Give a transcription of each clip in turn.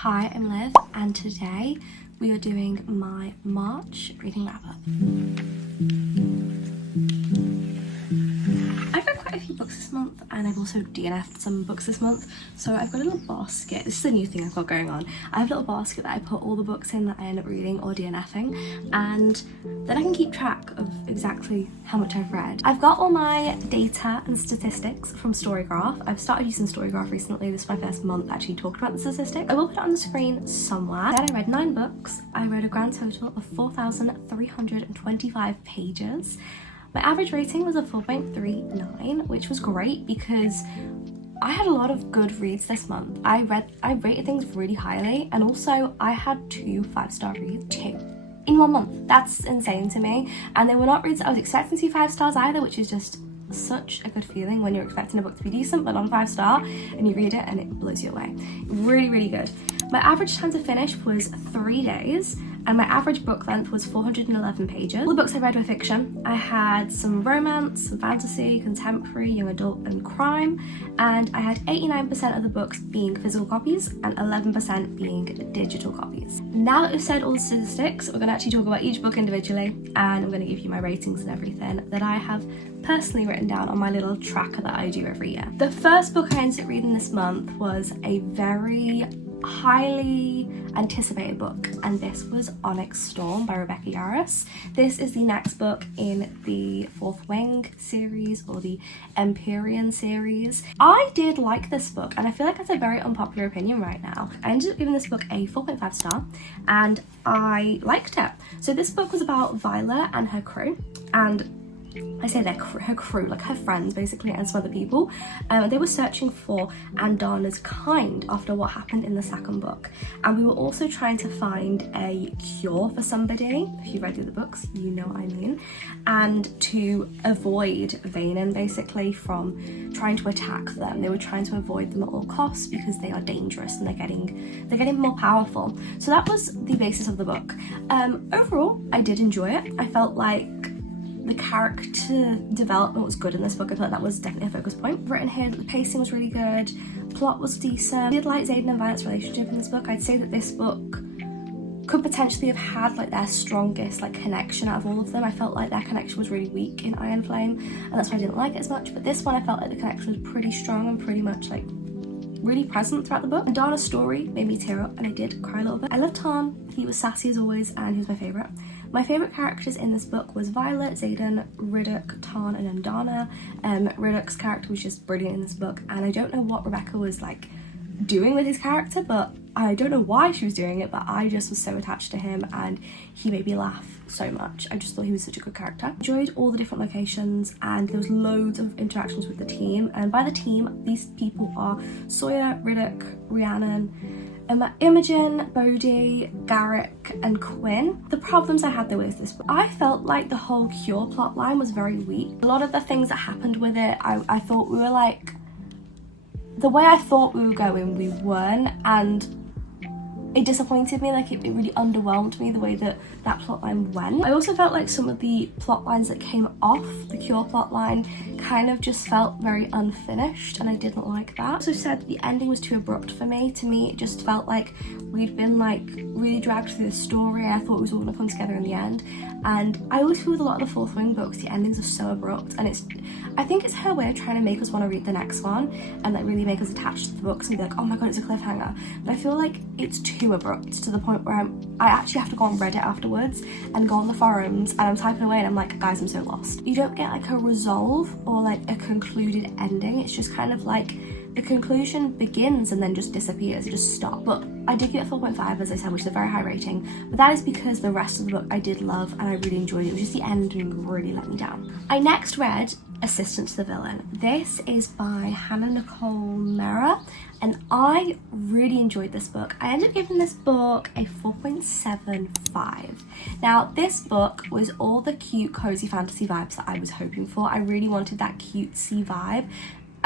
Hi, I'm Liv, and today we are doing my March reading wrap-up. I've read quite a few books this month, and I've also DNF'd some books this month, so I've got a little basket. This is a new thing I've got going on. I have a little basket that I put all the books in that I end up reading or DNFing, and then I can keep track of exactly how much I've read. I've got all my data and statistics from Storygraph. I've started using Storygraph recently. This is my first month actually talking about the statistics. I will put it on the screen somewhere. Then I read 9 books. I read a grand total of 4,325 pages. My average rating was a 4.39, which was great because I had a lot of good reads this month. I rated things really highly, and also I had 2 5-star reads, 2 in 1 month. That's insane to me. And they were not reads I was expecting to see 5 stars either, which is just such a good feeling when you're expecting a book to be decent but not a 5-star, and you read it and it blows you away. Really, really good. My average time to finish was 3 days, and my average book length was 411 pages. All the books I read were fiction. I had some romance, some fantasy, contemporary, young adult, and crime, and I had 89% of the books being physical copies and 11% being digital copies. Now that we've said all the statistics, we're going to actually talk about each book individually, and I'm going to give you my ratings and everything that I have personally written down on my little tracker that I do every year. The first book I ended up reading this month was a very highly anticipated book, and this was Onyx Storm by Rebecca Yarros. This is the next book in the Fourth Wing series, or the Empyrean series. I did like this book, and I feel like that's a very unpopular opinion right now. I ended up giving this book a 4.5 star, and I liked it. So this book was about Violet and her crew, and I say her crew, like her friends basically, and some other people. They were searching for Andana's kind after what happened in the second book, and we were also trying to find a cure for somebody. If you've read through the books, you know what I mean. And to avoid Vanen basically from trying to attack them. They were trying to avoid them at all costs because they are dangerous and they're getting more powerful. So that was the basis of the book. Overall, I did enjoy it. I felt like the character development was good in this book. I thought that was definitely a focus point. Written here, the pacing was really good, plot was decent. I did like Xaden and Violet's relationship in this book. I'd say that this book could potentially have had like their strongest like connection out of all of them. I felt like their connection was really weak in Iron Flame, and that's why I didn't like it as much. But this one, I felt like the connection was pretty strong and pretty much like really present throughout the book. Andana's story made me tear up, and I did cry a little bit. I loved Tarn. He was sassy as always, and he was my favourite. My favourite characters in this book was Violet, Xaden, Riddick, Tarn, and Andana. Riddick's character was just brilliant in this book, and I don't know what Rebecca was like doing with his character, but I don't know why she was doing it, but I just was so attached to him, and he made me laugh so much. I just thought he was such a good character. Enjoyed all the different locations, and there was loads of interactions with the team, and by the team, these people are Sawyer, Riddick, Rhiannon, Imogen, Bodhi, Garrick, and Quinn. The problems I had though with this book, I felt like the whole cure plotline was very weak. A lot of the things that happened with it, I thought we were like, the way I thought we were going, we weren't, and it disappointed me. Like it really underwhelmed me the way that plotline went. I also felt like some of the plot lines that came off the cure plotline kind of just felt very unfinished, and I didn't like that. I also said that the ending was too abrupt for me. To me, it just felt like we'd been like really dragged through the story. I thought it was all gonna come together in the end, and I always feel with a lot of the Fourth Wing books, the endings are so abrupt, and I think it's her way of trying to make us want to read the next one and like really make us attached to the books and be like, oh my god, it's a cliffhanger. But I feel like it's too abrupt to the point where I actually have to go on Reddit afterwards and go on the forums, and I'm typing away and I'm like, guys, I'm so lost. You don't get like a resolve or like a concluded ending. It's just kind of like the conclusion begins and then just disappears, it just stops. But I did get a 4.5, as I said, which is a very high rating, but that is because the rest of the book I did love and I really enjoyed it. It was just the ending really let me down. I next read Assistant to the Villain. This is by Hannah Nicole Mera, and I really enjoyed this book. I ended up giving this book a 4.75. Now, this book was all the cute, cozy fantasy vibes that I was hoping for. I really wanted that cutesy vibe.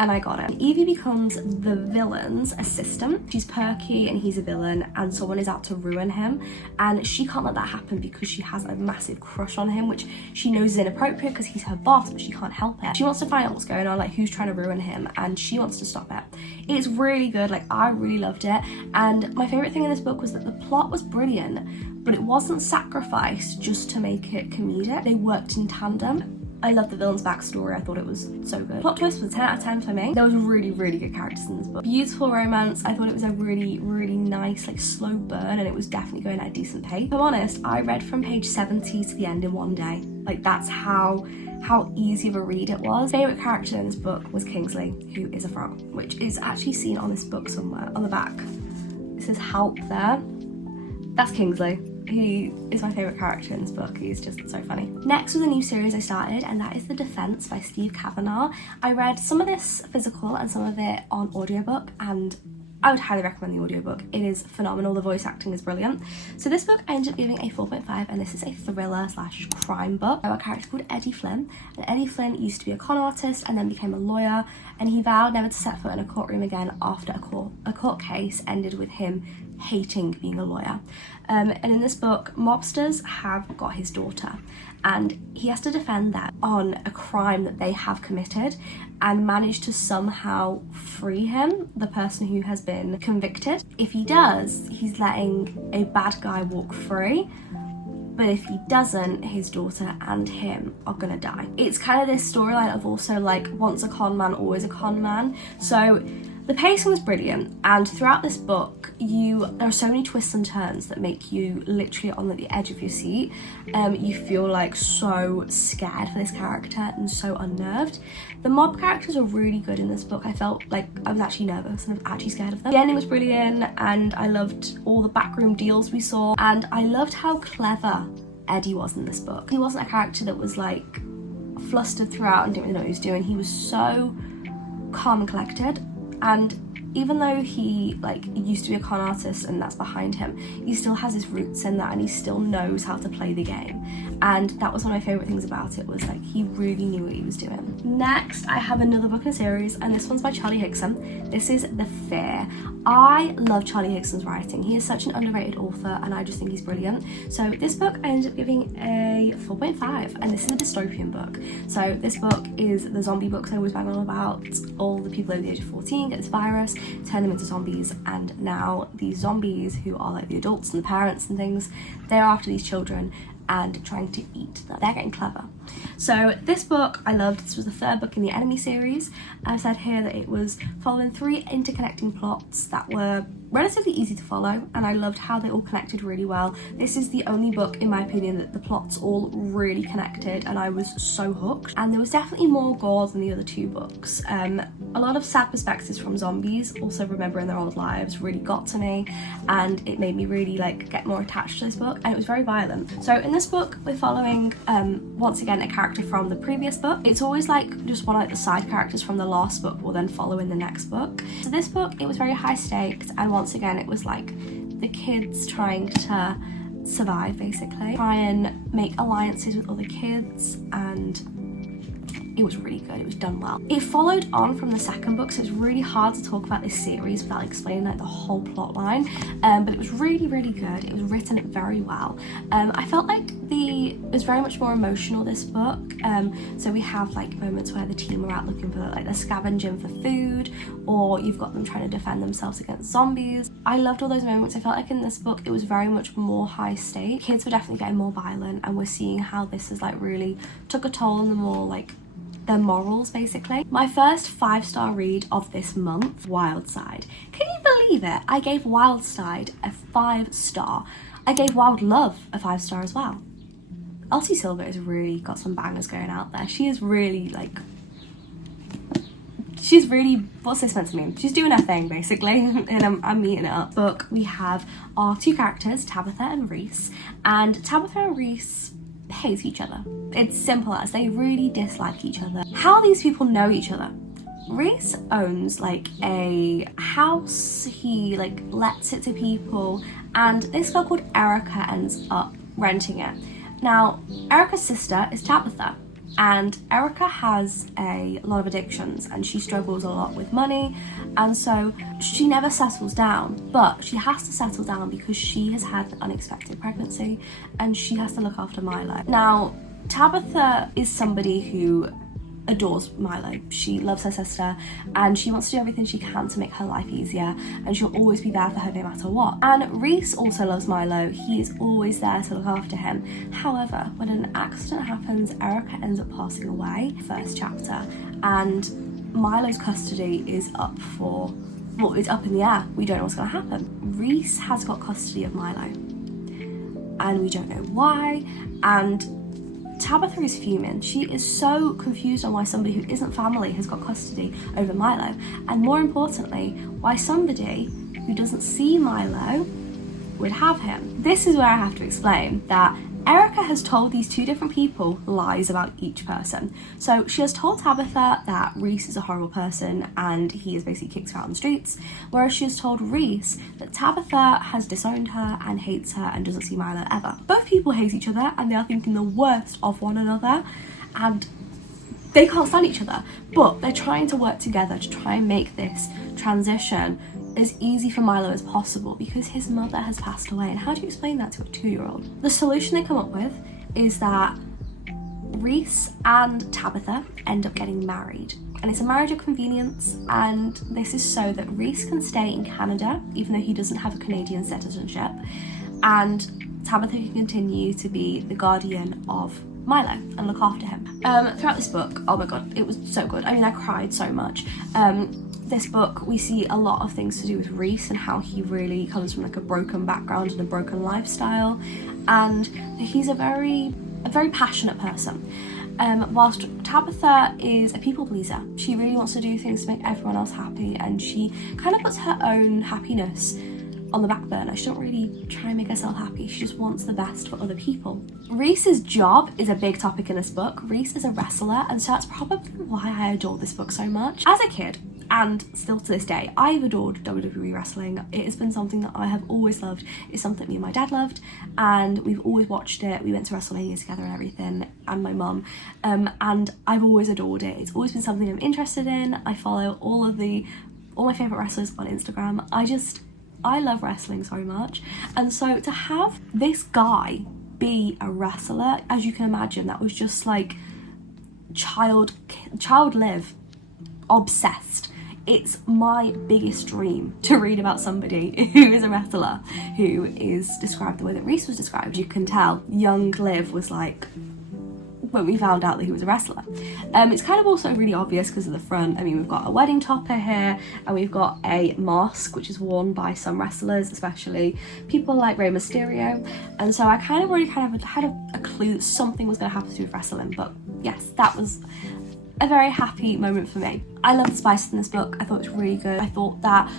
and I got it. Evie becomes the villain's assistant. She's perky and he's a villain, and someone is out to ruin him, and she can't let that happen because she has a massive crush on him, which she knows is inappropriate because he's her boss, but she can't help it. She wants to find out what's going on, like who's trying to ruin him, and she wants to stop it. It's really good, like I really loved it, and my favourite thing in this book was that the plot was brilliant, but it wasn't sacrificed just to make it comedic. They worked in tandem. I love the villain's backstory. I thought it was so good. Plot twist was 10 out of 10 for me. There was really, really good characters in this book. Beautiful romance. I thought it was a really, really nice, like slow burn, and it was definitely going at a decent pace. If I'm honest, I read from page 70 to the end in one day. Like that's how easy of a read it was. Favourite character in this book was Kingsley, who is a frog, which is actually seen on this book somewhere on the back. It says help there. That's Kingsley. He is my favourite character in this book. He's just so funny. Next was a new series I started, and that is The Defence by Steve Kavanagh. I read some of this physical and some of it on audiobook, and I would highly recommend the audiobook. It is phenomenal. The voice acting is brilliant. So this book I ended up giving a 4.5, and this is a thriller/crime book about a character called Eddie Flynn. And Eddie Flynn used to be a con artist and then became a lawyer, and he vowed never to set foot in a courtroom again after a court case ended with him hating being a lawyer. And in this book, mobsters have got his daughter, and he has to defend that on a crime that they have committed and manage to somehow free him, the person who has been convicted. If he does, he's letting a bad guy walk free, but if he doesn't, his daughter and him are gonna die. It's kind of this storyline of also like once a con man, always a con man. So the pacing was brilliant, and throughout this book there are so many twists and turns that make you literally on the edge of your seat. You feel like so scared for this character and so unnerved. The mob characters are really good in this book. I felt like I was actually nervous and I was actually scared of them. The ending was brilliant, and I loved all the backroom deals we saw, and I loved how clever Eddie was in this book. He wasn't a character that was like flustered throughout and didn't really know what he was doing. He was so calm and collected. And even though he like used to be a con artist and that's behind him, he still has his roots in that, and he still knows how to play the game. And that was one of my favourite things about it, was like he really knew what he was doing. Next, I have another book in a series, and this one's by Charlie Higson. This is The Fear. I love Charlie Higson's writing. He is such an underrated author, and I just think he's brilliant. So this book I ended up giving a 4.5, and this is a dystopian book. So this book is the zombie books I always bang on about. All the people over the age of 14 get this virus, turn them into zombies, and now these zombies, who are like the adults and the parents and things, they're after these children and trying to eat them. They're getting clever. So this book I loved. This was the third book in the Enemy series. I said here that it was following 3 interconnecting plots that were relatively easy to follow, and I loved how they all connected really well. This is the only book, in my opinion, that the plots all really connected, and I was so hooked. And there was definitely more gore than the other 2 books. A lot of sad perspectives from zombies, also remembering their old lives, really got to me, and it made me really like get more attached to this book, and it was very violent. So in this book we're following once again a character from the previous book. It's always like just one of like the side characters from the last book will then follow in the next book. So this book, it was very high stakes, and once again it was like the kids trying to survive, basically try and make alliances with other kids, and it was really good. It was done well. It followed on from the second book, so it's really hard to talk about this series without explaining like the whole plot line, but it was really, really good. It was written very well. I felt like it was very much more emotional, this book. So we have like moments where the team are out looking for like they're scavenging for food, or you've got them trying to defend themselves against zombies. I loved all those moments. I felt like in this book it was very much more high stakes. Kids were definitely getting more violent, and we're seeing how this has like really took a toll on them all, like their morals, basically. My first 5-star read of this month, Wildside. Can you believe it? I gave Wildside a 5-star. I gave Wild Love a 5-star as well. Elsie Silver has really got some bangers going out there. She is really like, she's really, what's this meant to mean? She's doing her thing, basically, and I'm meeting it up. Book, we have our 2 characters, Tabitha and Reese, and Tabitha and Reese hate each other. It's simple as they really dislike each other. How these people know each other? Reese owns like a house, he like lets it to people, and this girl called Erica ends up renting it. Now, Erica's sister is Tabitha, And Erica has a lot of addictions and she struggles a lot with money, and so she never settles down, but she has to settle down because she has had an unexpected pregnancy and she has to look after Milo. Now, Tabitha is somebody who adores Milo. She loves her sister and she wants to do everything she can to make her life easier, and she'll always be there for her no matter what. And Reese also loves Milo. He is always there to look after him. However, when an accident happens, Erica ends up passing away, first chapter, and Milo's custody is up for, well, it's up in the air. We don't know what's going to happen. Reese has got custody of Milo and we don't know why, and Tabitha is fuming. She is so confused on why somebody who isn't family has got custody over Milo, and more importantly, why somebody who doesn't see Milo would have him. This is where I have to explain that Erica has told these two different people lies about each person. So she has told Tabitha that Reese is a horrible person and he is basically kicked her out on the streets, whereas she has told Reese that Tabitha has disowned her and hates her and doesn't see Milo ever. Both people hate each other and they are thinking the worst of one another, and they can't stand each other, but they're trying to work together to try and make this transition as easy for Milo as possible because his mother has passed away. And how do you explain that to a 2-year-old? The solution they come up with is that Reese and Tabitha end up getting married, and it's a marriage of convenience, and this is so that Reese can stay in Canada even though he doesn't have a Canadian citizenship, and Tabitha can continue to be the guardian of Milo and look after him. Throughout this book, oh my god, it was so good. I mean, I cried so much. This book, we see a lot of things to do with Reese and how he really comes from like a broken background and a broken lifestyle, and he's a very passionate person. Whilst Tabitha is a people pleaser, she really wants to do things to make everyone else happy, and she kind of puts her own happiness on the back burner. She don't really try and make herself happy, she just wants the best for other people. Reese's job is a big topic in this book. Reese is a wrestler, and so that's probably why I adore this book so much. As a kid, and still to this day, I've adored WWE wrestling. It has been something that I have always loved. It's something me and my dad loved, and we've always watched it. We went to WrestleMania together and everything, and my mum, and I've always adored it. It's always been something I'm interested in. I follow all my favourite wrestlers on Instagram. I love wrestling so much, and so to have this guy be a wrestler, as you can imagine, that was just like HiI'mLiv obsessed. It's my biggest dream to read about somebody who is a wrestler, who is described the way that Reese was described. You can tell young Liv was like when we found out that he was a wrestler. It's kind of also really obvious because of the front. I mean, we've got a wedding topper here, and we've got a mask which is worn by some wrestlers, especially people like Rey Mysterio, and so I kind of already had a clue that something was going to happen to do with wrestling. But yes, that was a very happy moment for me. I love the spice in this book. I thought it was really good. I thought that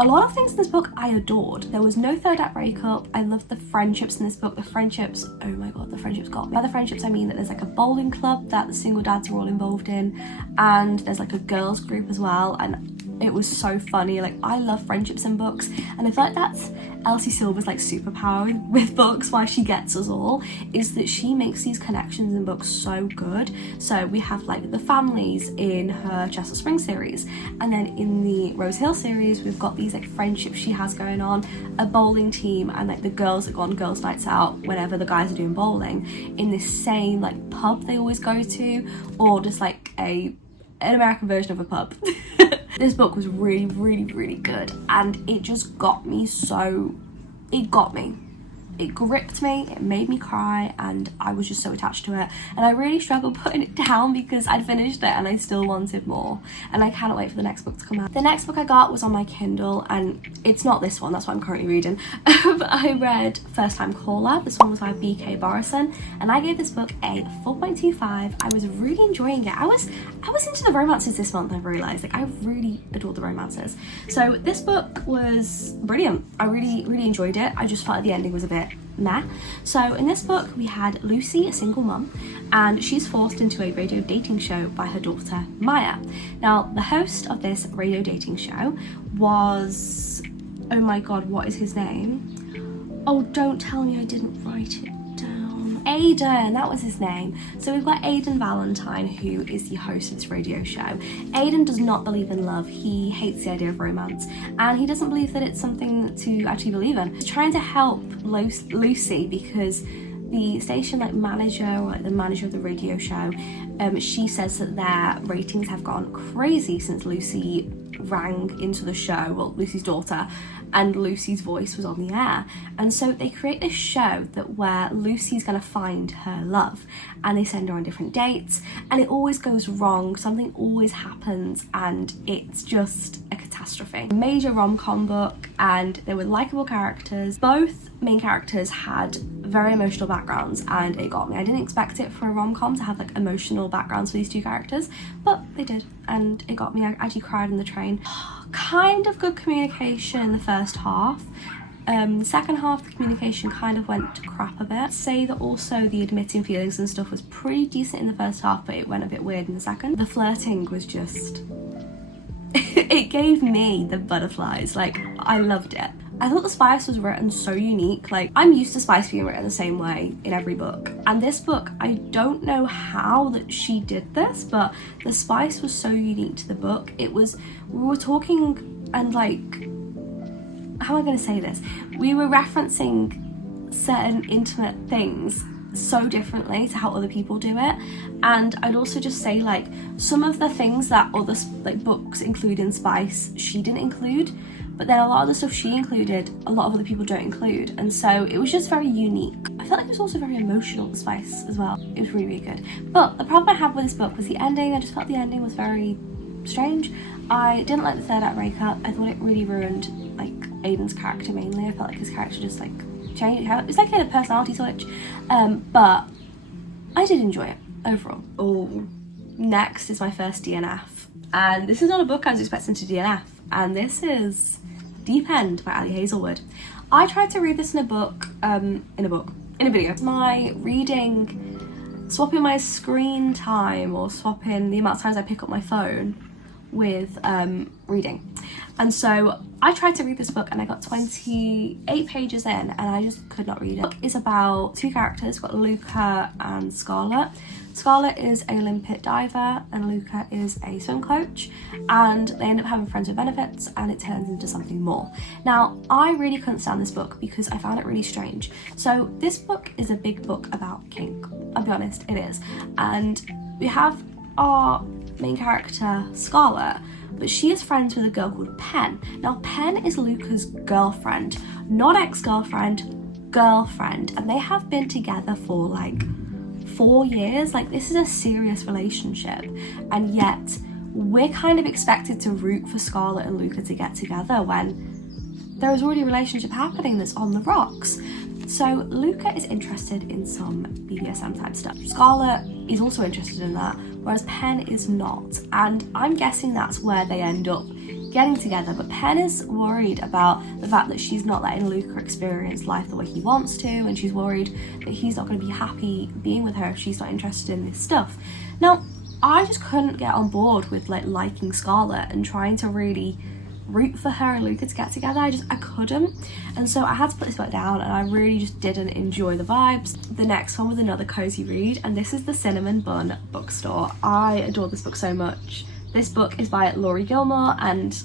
a lot of things in this book I adored. There was no third act breakup. I loved the friendships in this book. The friendships, oh my god, the friendships got me. By the friendships I mean that there's like a bowling club that the single dads are all involved in, and there's like a girls group as well, and it was so funny. Like, I love friendships in books, and I feel like that's Elsie Silver's like superpower with books, why she gets us all, is that she makes these connections in books so good. So we have like the families in her Chester Spring series, and then in the Rose Hill series we've got these like friendships she has going on, a bowling team, and like the girls that go on girls nights out whenever the guys are doing bowling in this same like pub they always go to, or just like an American version of a pub. This book was really, really, really good, and it just got me so, it gripped me, it made me cry, and I was just so attached to it, and I really struggled putting it down because I'd finished it and I still wanted more, and I cannot wait for the next book to come out. The next book I got was on my Kindle, and it's not this one, that's what I'm currently reading, but I read First Time Caller. This one was by B.K. Borison, and I gave this book a 4.25. I was really enjoying it. I was into the romances this month, I've realised. Like, I really adored the romances. So this book was brilliant. I really, really enjoyed it. I just felt the ending was a bit meh. So in this book we had Lucy, a single mum, and she's forced into a radio dating show by her daughter Maya. Now, the host of this radio dating show was, oh my god, what is his name? Oh, don't tell me I didn't write it down. Aidan, that was his name. So we've got Aidan Valentine, who is the host of this radio show. Aidan does not believe in love. He hates the idea of romance, and he doesn't believe that it's something to actually believe in. He's trying to help Lucy because the station manager, or the manager of the radio show, she says that their ratings have gone crazy since Lucy rang into the show, well, Lucy's daughter, and Lucy's voice was on the air. And so they create this show where Lucy's gonna find her love, and they send her on different dates, and it always goes wrong. Something always happens, and it's just a catastrophe. Major rom-com book, and they were likable characters. Both main characters had very emotional backgrounds, and it got me. I didn't expect it for a rom-com to have emotional backgrounds for these two characters, but they did, and it got me. I actually cried on the train. Kind of good communication in the first half. The second half, the communication kind of went to crap a bit. I'd say that also the admitting feelings and stuff was pretty decent in the first half, but it went a bit weird in the second. The flirting was just it gave me the butterflies. I loved it. I thought the spice was written so unique. I'm used to spice being written the same way in every book, and this book, I don't know how that she did this, but the spice was so unique to the book. We were talking, and how am I going to say this? We were referencing certain intimate things so differently to how other people do it, and I'd also just say some of the things that other books include in spice, she didn't include. But then a lot of the stuff she included, a lot of other people don't include. And so it was just very unique. I felt like it was also very emotional, the spice, as well. It was really, really good. But the problem I had with this book was the ending. I just felt the ending was very strange. I didn't like the third act breakup. I thought it really ruined, Aidan's character mainly. I felt like his character just, changed. It was like he had a personality switch. But I did enjoy it, overall. Oh, next is my first DNF. And this is not a book I was expecting to DNF. And this is Deep End by Ali Hazelwood. I tried to read this in a video. My reading, swapping my screen time, or swapping the amount of times I pick up my phone with reading. And so I tried to read this book, and I got 28 pages in, and I just could not read it. The book is about two characters. We've got Luca and Scarlett. Scarlett is an Olympic diver, and Luca is a swim coach, and they end up having friends with benefits, and it turns into something more. Now, I really couldn't stand this book because I found it really strange. So this book is a big book about kink. I'll be honest, it is. And we have our main character, Scarlett, but she is friends with a girl called Pen. Now, Pen is Luca's girlfriend, not ex-girlfriend, girlfriend, and they have been together for 4 years. This is a serious relationship, and yet we're kind of expected to root for Scarlett and Luca to get together when there is already a relationship happening that's on the rocks. So Luca is interested in some BDSM type stuff. Scarlett is also interested in that, whereas Pen is not, and I'm guessing that's where they end up getting together. But Pen is worried about the fact that she's not letting Luca experience life the way he wants to, and she's worried that he's not going to be happy being with her if she's not interested in this stuff. Now, I just couldn't get on board with liking Scarlett and trying to really root for her and Luca to get together. I couldn't, and so I had to put this book down, and I really just didn't enjoy the vibes. The next one was another cozy read, and this is The Cinnamon Bun Bookstore. I adore this book so much. This book is by Laurie Gilmore, and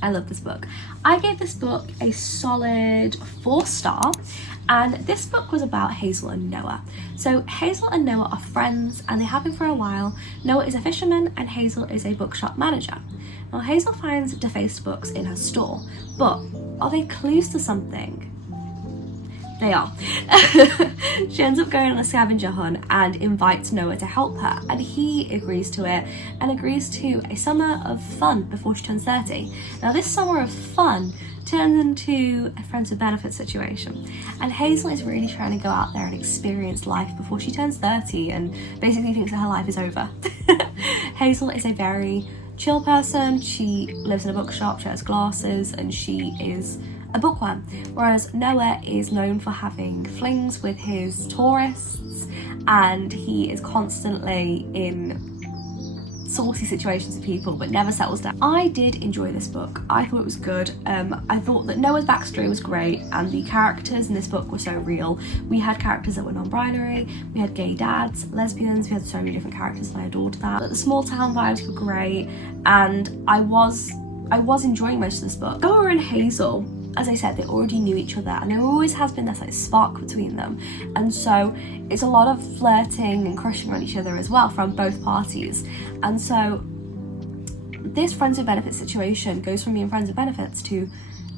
I love this book. I gave this book a solid 4-star, and this book was about Hazel and Noah. So Hazel and Noah are friends, and they have been for a while. Noah is a fisherman, and Hazel is a bookshop manager. Now, Hazel finds defaced books in her store, but are they clues to something? They are. She ends up going on a scavenger hunt and invites Noah to help her, and he agrees to it and agrees to a summer of fun before she turns 30. Now, this summer of fun turns into a friends with benefits situation, and Hazel is really trying to go out there and experience life before she turns 30 and basically thinks that her life is over. Hazel is a very chill person. She lives in a bookshop, she has glasses, and she is a bookworm, whereas Noah is known for having flings with his tourists, and he is constantly in saucy situations with people but never settles down. I did enjoy this book. I thought it was good. I thought that Noah's backstory was great and the characters in this book were so real. We had characters that were non-binary, we had gay dads, lesbians, we had so many different characters and I adored that. But the small town vibes were great and I was enjoying most of this book. Noah and Hazel, as I said, they already knew each other and there always has been this like spark between them, and so it's a lot of flirting and crushing on each other as well from both parties. And so this friends with benefits situation goes from being friends with benefits to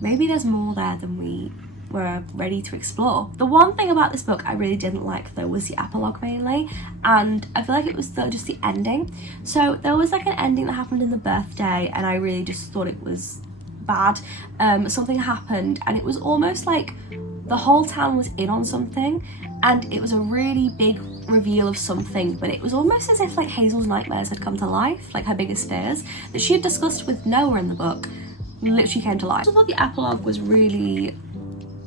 maybe there's more there than we were ready to explore. The one thing about this book I really didn't like though was the epilogue mainly, and I feel like it was just the ending. So there was like an ending that happened in the birthday and I really just thought it was bad. Something happened and it was almost like the whole town was in on something and it was a really big reveal of something, but it was almost as if like Hazel's nightmares had come to life, like her biggest fears that she had discussed with Noah in the book literally came to life. I thought the epilogue was really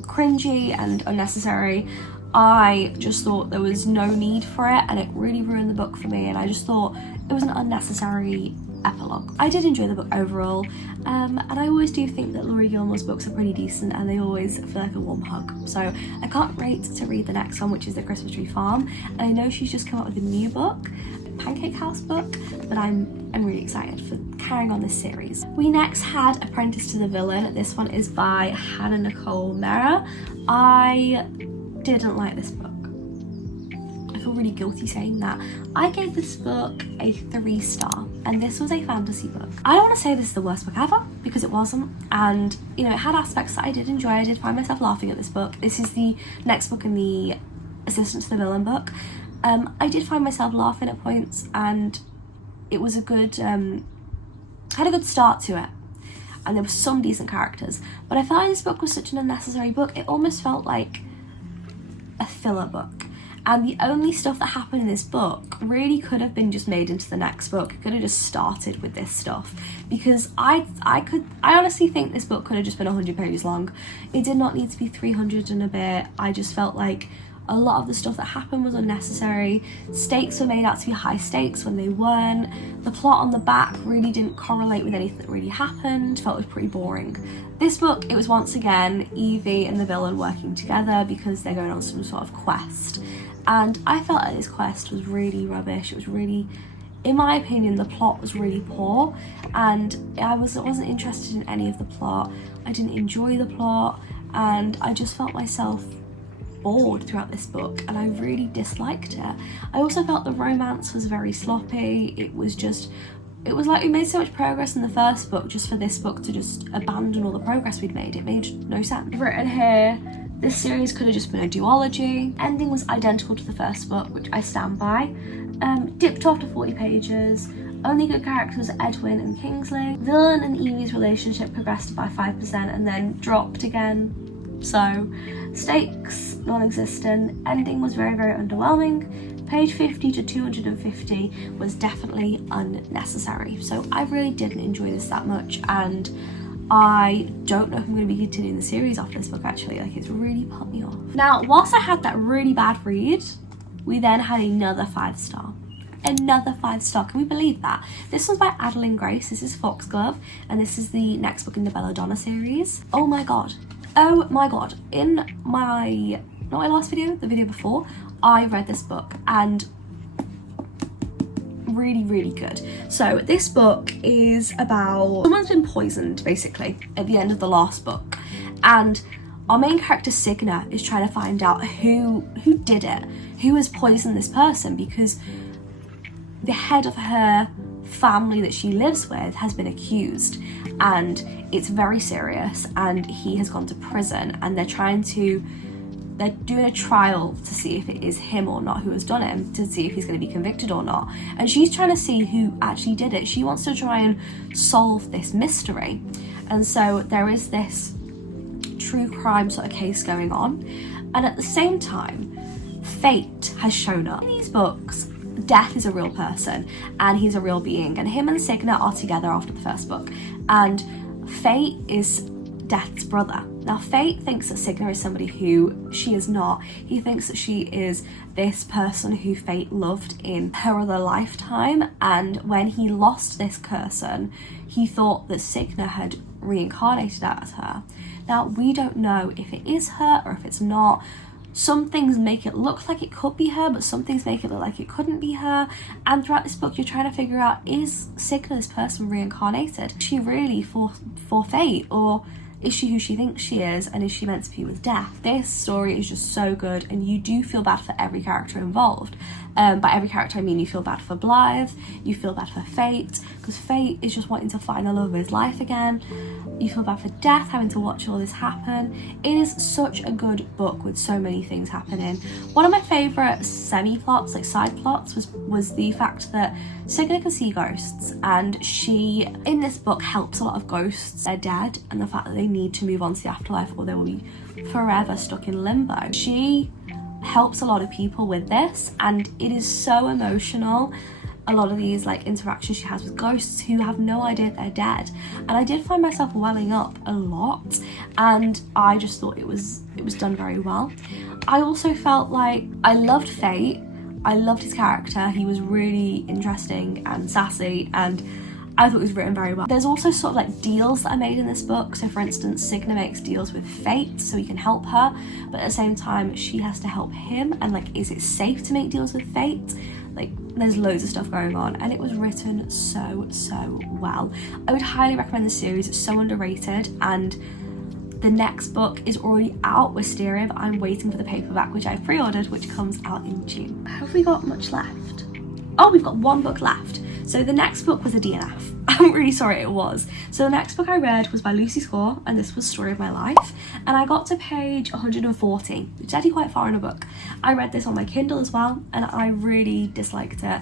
cringy and unnecessary. I just thought there was no need for it and it really ruined the book for me, and I just thought it was an unnecessary epilogue. I did enjoy the book overall, and I always do think that Laurie Gilmore's books are pretty decent and they always feel like a warm hug. So I can't wait to read the next one, which is The Christmas Tree Farm, and I know she's just come out with a new book, Pancake House book, but I'm really excited for carrying on this series. We next had Apprentice to the Villain. This one is by Hannah Nicole Mera. I didn't like this book. I feel really guilty saying that. I gave this book a 3-star, and this was a fantasy book. I don't want to say this is the worst book ever, because it wasn't, and you know, it had aspects that I did enjoy. I did find myself laughing at this book. This is the next book in the Assistant to the Villain book. I did find myself laughing at points, and it was a good, had a good start to it, and there were some decent characters, but I felt like this book was such an unnecessary book. It almost felt like a filler book, and the only stuff that happened in this book really could have been just made into the next book. It could have just started with this stuff, because I honestly think this book could have just been 100 pages long. It did not need to be 300 and a bit. I just felt like a lot of the stuff that happened was unnecessary. Stakes were made out to be high stakes when they weren't. The plot on the back really didn't correlate with anything that really happened. Felt it was pretty boring. This book, it was once again Evie and the villain working together because they're going on some sort of quest. And I felt like this quest was really rubbish. It was really, in my opinion, the plot was really poor, and I wasn't interested in any of the plot. I didn't enjoy the plot, and I just felt myself bored throughout this book, and I really disliked it. I also felt the romance was very sloppy. It was like we made so much progress in the first book just for this book to just abandon all the progress we'd made. It made no sense. I've written here, this series could have just been a duology. Ending was identical to the first book, which I stand by. Dipped off to 40 pages. Only good characters Edwin and Kingsley. Villain and Evie's relationship progressed by 5% and then dropped again. So, stakes non-existent. Ending was very, very underwhelming. Page 50 to 250 was definitely unnecessary. So I really didn't enjoy this that much, and I don't know if I'm going to be continuing the series after this book actually. Like, it's really put me off. Now, whilst I had that really bad read, we then had another 5-star. Another 5-star. Can we believe that? This was by Adeline Grace. This is Foxglove, and this is the next book in the Belladonna series. Oh my god. Oh my god. In my, not my last video, the video before, I read this book, and really, really good. So this book is about someone's been poisoned basically at the end of the last book, and our main character Signa is trying to find out who did it, who has poisoned this person, because the head of her family that she lives with has been accused, and it's very serious, and he has gone to prison, and they're doing a trial to see if it is him or not who has done it, to see if he's going to be convicted or not. And she's trying to see who actually did it. She wants to try and solve this mystery, and so there is this true crime sort of case going on, and at the same time fate has shown up. In these books, Death is a real person and he's a real being, and him and Signa are together after the first book, and Fate is Death's brother, Now Fate thinks that Signa is somebody who she is not. He thinks that she is this person who Fate loved in her other lifetime, and when he lost this person, he thought that Signa had reincarnated as her. Now we don't know if it is her or if it's not. Some things make it look like it could be her, but some things make it look like it couldn't be her. And throughout this book, you're trying to figure out, is Signa this person reincarnated? Is she really for Fate, or is she who she thinks she is, and is she meant to be with Death? This story is just so good, and you do feel bad for every character involved. By every character I mean you feel bad for Blythe, you feel bad for Fate, because Fate is just wanting to find the love of his life again. You feel bad for Death, having to watch all this happen. It is such a good book with so many things happening. One of my favourite semi-plots, like side plots, was the fact that Signa can see ghosts, and she, in this book, helps a lot of ghosts. They're dead, and the fact that they need to move on to the afterlife or they will be forever stuck in limbo. She helps a lot of people with this, and it is so emotional. A lot of these like interactions she has with ghosts who have no idea they're dead, and I did find myself welling up a lot, and I just thought it was done very well. I also felt like I loved Fate. I loved his character. He was really interesting and sassy, and I thought it was written very well. There's also sort of like deals that are made in this book. So for instance, Signa makes deals with Fate so he can help her, but at the same time she has to help him, and like, is it safe to make deals with Fate? Like, there's loads of stuff going on, and it was written so well. I would highly recommend this series. It's so underrated, and the next book is already out, Wisteria, but I'm waiting for the paperback, which I pre-ordered, which comes out in June. Have we got much left? Oh, we've got one book left. So the next book was a DNF. I'm really sorry, it was. So the next book I read was by Lucy Score, and this was Story of My Life, and I got to page 140, which is actually quite far in a book. I read this on my Kindle as well, and I really disliked it.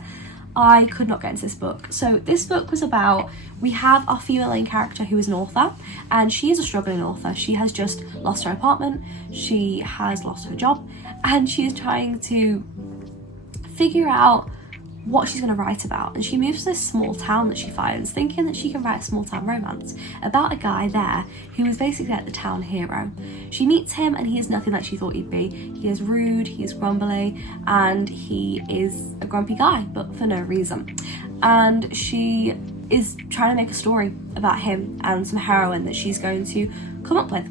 I could not get into this book. So this book was about, we have our female main character who is an author, and she is a struggling author. She has just lost her apartment, she has lost her job, and she is trying to figure out what she's going to write about. And she moves to this small town that she finds, thinking that she can write a small town romance about a guy there who is basically like the town hero. She meets him, and he is nothing like she thought he'd be. He is rude, he is grumbly, and he is a grumpy guy, but for no reason. And she is trying to make a story about him and some heroine that she's going to come up with.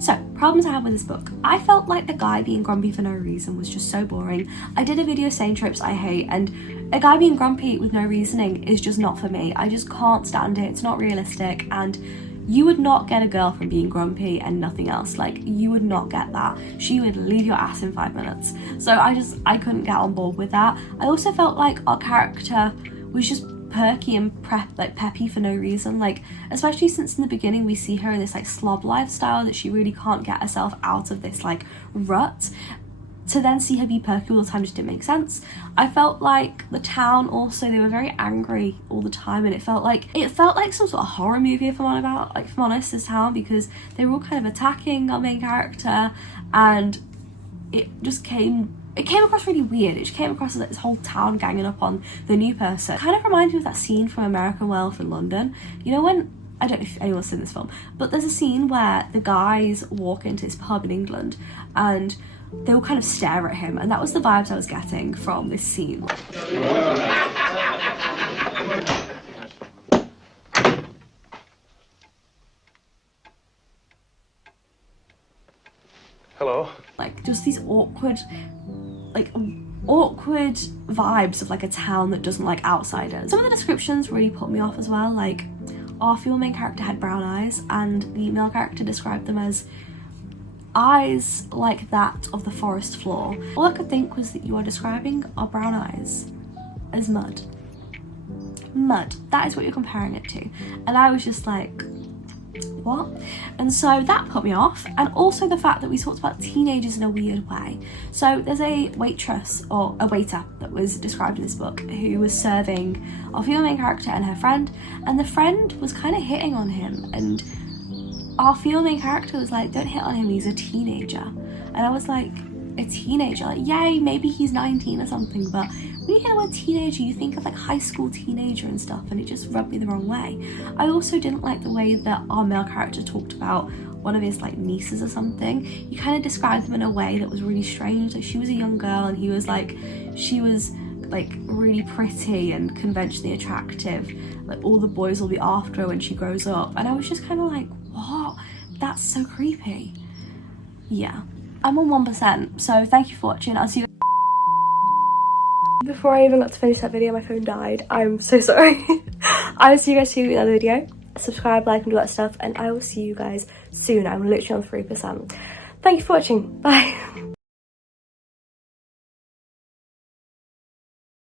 So, problems I have with this book. I felt like the guy being grumpy for no reason was just so boring. I did a video saying tropes I hate, and a guy being grumpy with no reasoning is just not for me. I just can't stand it. It's not realistic, and you would not get a girl from being grumpy and nothing else. Like, you would not get that. She would leave your ass in 5 minutes. So I couldn't get on board with that. I also felt like our character was just perky and peppy for no reason, like, especially since in the beginning we see her in this like slob lifestyle that she really can't get herself out of this like rut. To then see her be perky all the time just didn't make sense. I felt like the town also, they were very angry all the time, and it felt like some sort of horror movie, if I'm honest, this town, because they were all kind of attacking our main character, and it came across really weird. It came across as like this whole town ganging up on the new person. It kind of reminds me of that scene from American Werewolf in London. You know when, I don't know if anyone's seen this film, but there's a scene where the guys walk into this pub in England and they all kind of stare at him, and that was the vibes I was getting from this scene. Hello. Like, just these awkward vibes of like a town that doesn't like outsiders. Some of the descriptions really put me off as well. Like, our female main character had brown eyes, and the male character described them as eyes like that of the forest floor. All I could think was that you are describing our brown eyes as mud. Mud. That is what you're comparing it to. And I was just like, what? And so that put me off, and also the fact that we talked about teenagers in a weird way. So there's a waitress, or a waiter, that was described in this book who was serving our female main character and her friend, and the friend was kind of hitting on him, and our female main character was like, don't hit on him, he's a teenager. And I was like, a teenager? Like, yay, maybe he's 19 or something, but when you hear the word teenager, you think of like high school teenager and stuff, and it just rubbed me the wrong way. I also didn't like the way that our male character talked about one of his like nieces or something. He kind of described them in a way that was really strange. Like she was a young girl and he was like, she was like really pretty and conventionally attractive, like all the boys will be after her when she grows up. And I was just kind of like, what? That's so creepy. Yeah, I'm on 1%, so thank you for watching. I'll see you. Before I even got to finish that video, my phone died. I'm so sorry. I will see you guys soon in another video. Subscribe, like, and do that stuff, and I will see you guys soon. I'm literally on 3%. Thank you for watching. Bye.